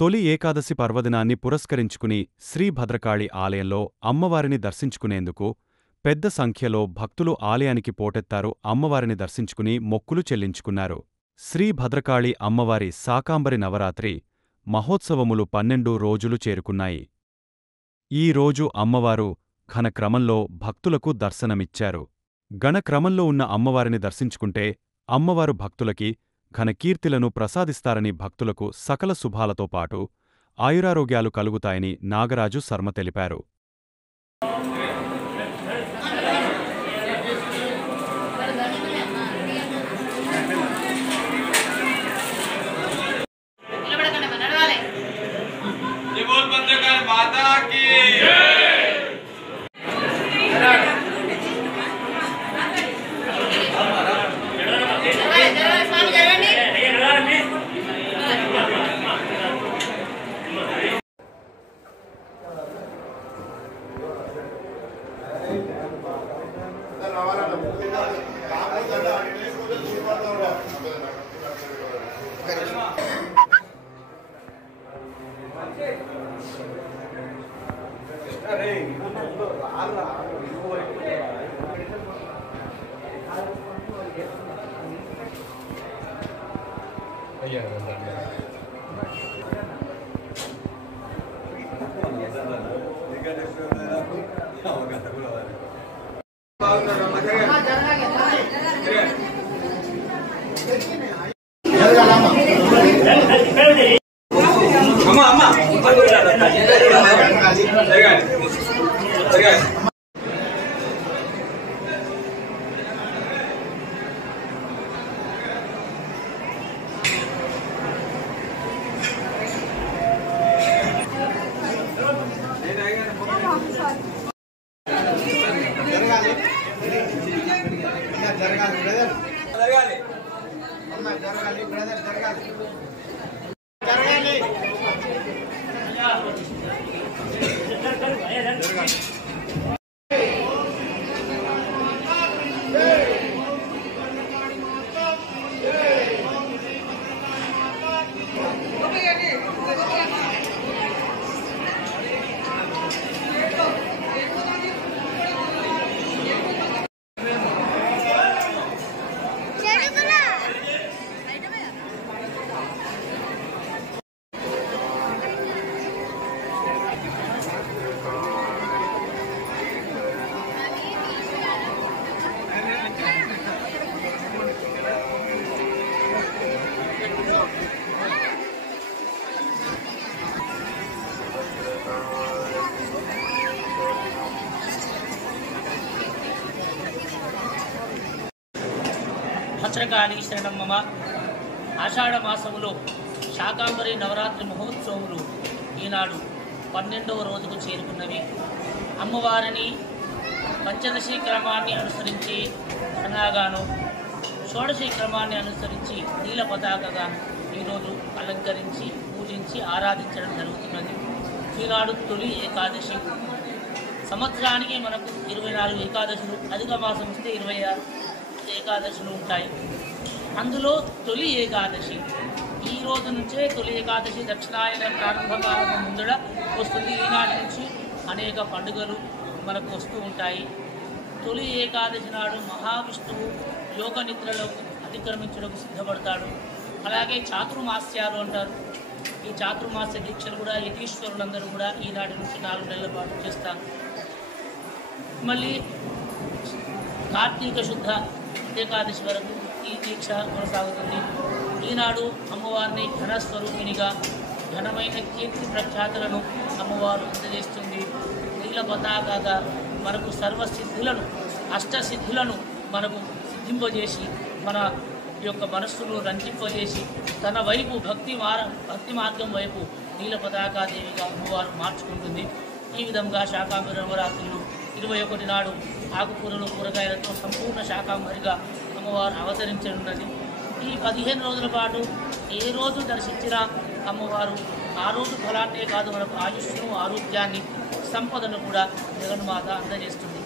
తొలి ఏకాదశి పర్వదినాన్ని పురస్కరించుకుని శ్రీభద్రకాళి ఆలయంలో అమ్మవారిని దర్శించుకునేందుకు పెద్ద సంఖ్యలో భక్తులు ఆలయానికి పోటెత్తారు. అమ్మవారిని దర్శించుకుని మొక్కులు చెల్లించుకున్నారు. శ్రీభద్రకాళి అమ్మవారి శాకాంబరి నవరాత్రి మహోత్సవములు 12 రోజులు చేరుకున్నాయి. ఈ రోజు అమ్మవారు ఘనక్రమంలో భక్తులకు దర్శనమిచ్చారు. గణక్రమంలో ఉన్న అమ్మవారిని దర్శించుకుంటే అమ్మవారు భక్తులకి ఘనకీర్తిలను ప్రసాదిస్తారని, భక్తులకు సకల శుభాలతో పాటు ఆయురారోగ్యాలు కలుగుతాయని నాగరాజు శర్మ తెలిపారు. భద్రకాళి శరణం మమ. ఆషాఢ మాసములో శాకాంబరి నవరాత్రి మహోత్సవములు ఈనాడు 12వ రోజుకు చేరుకున్నవి. అమ్మవారిని పంచదశి క్రమాన్ని అనుసరించి సన్నాగాను, షోడశి క్రమాన్ని అనుసరించి నీల పతాకగా ఈరోజు అలంకరించి పూజించి ఆరాధించడం జరుగుతున్నది. ఈనాడు తొలి ఏకాదశి. సంవత్సరానికి మనకు 24 ఏకాదశులు, అధిక మాసం వస్తే 26 ఏకాదశులు ఉంటాయి. అందులో తొలి ఏకాదశి ఈ రోజు నుంచే తొలి ఏకాదశి దక్షిణాయన ప్రారంభకాలం ముందర వస్తుంది. ఈనాటి నుంచి అనేక పండుగలు మనకు వస్తూ ఉంటాయి. తొలి ఏకాదశి నాడు మహావిష్ణువు యోగ నిద్రలో అతిక్రమించడానికి సిద్ధపడతాడు. అలాగే చాతుర్మాస్యాలు అంటారు. ఈ చాతుర్మాస్య దీక్షలు కూడా యతీశ్వరులందరూ కూడా ఈనాటి నుంచి 4 నెలల పాటు చేస్తారు. మళ్ళీ కార్తీక శుద్ధ ఏకాదశి వరకు ఈ దీక్ష కొనసాగుతుంది. ఈనాడు అమ్మవారిని ఘనస్వరూపిణిగా ఘనమైన కీర్తి ప్రఖ్యాతులను అమ్మవారు అందజేస్తుంది. నీల పతాకగా మనకు సర్వసిద్ధులను, అష్టసిద్ధులను మనకు సిద్ధింపజేసి మన యొక్క మనస్సును రంజింపజేసి తన వైపు భక్తి మార్గం వైపు నీల పతాకాదేవిగా అమ్మవారు మార్చుకుంటుంది. ఈ విధంగా శాకాంబరి నవరాత్రులు 21 నాడు ఆకుకూరలు కూరగాయలతో సంపూర్ణ శాకాంబరిగా అమ్మవారు అవతరించనున్నది. ఈ 15 రోజుల పాటు ఏ రోజు దర్శించినా అమ్మవారు ఆ రోజు ఫలాన్నే కాదు మనకు ఆయుష్ను, ఆరోగ్యాన్ని, సంపదను కూడా జగన్మాత అందజేస్తుంది.